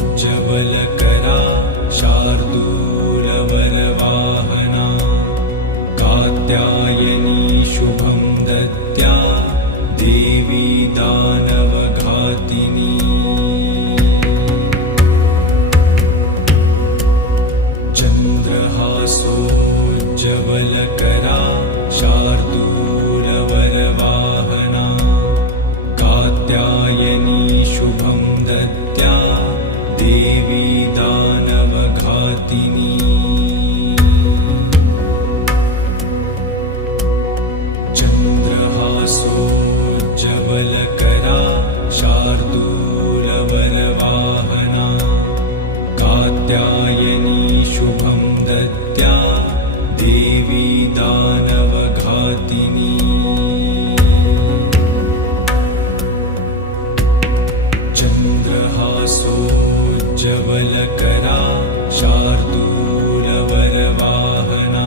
चन्द्रहासोज्ज्वलकरा शार्दूलवरवाहना कात्यायनी शुभं दद्या देवी दानवघातिनी चन्द्रहासोज्ज्वलकरा शार्दूलवरवाहना कात्यायनी शुभं दद्या देवी दानवघातिनी चन्द्रहासोज्ज्वलकरा शार्दूलवरवाहना कात्यायनी शुभं दद्या देवी दानवघातिनी चन्द्रहासोज्ज्वलकरा शार्दूलवरवाहना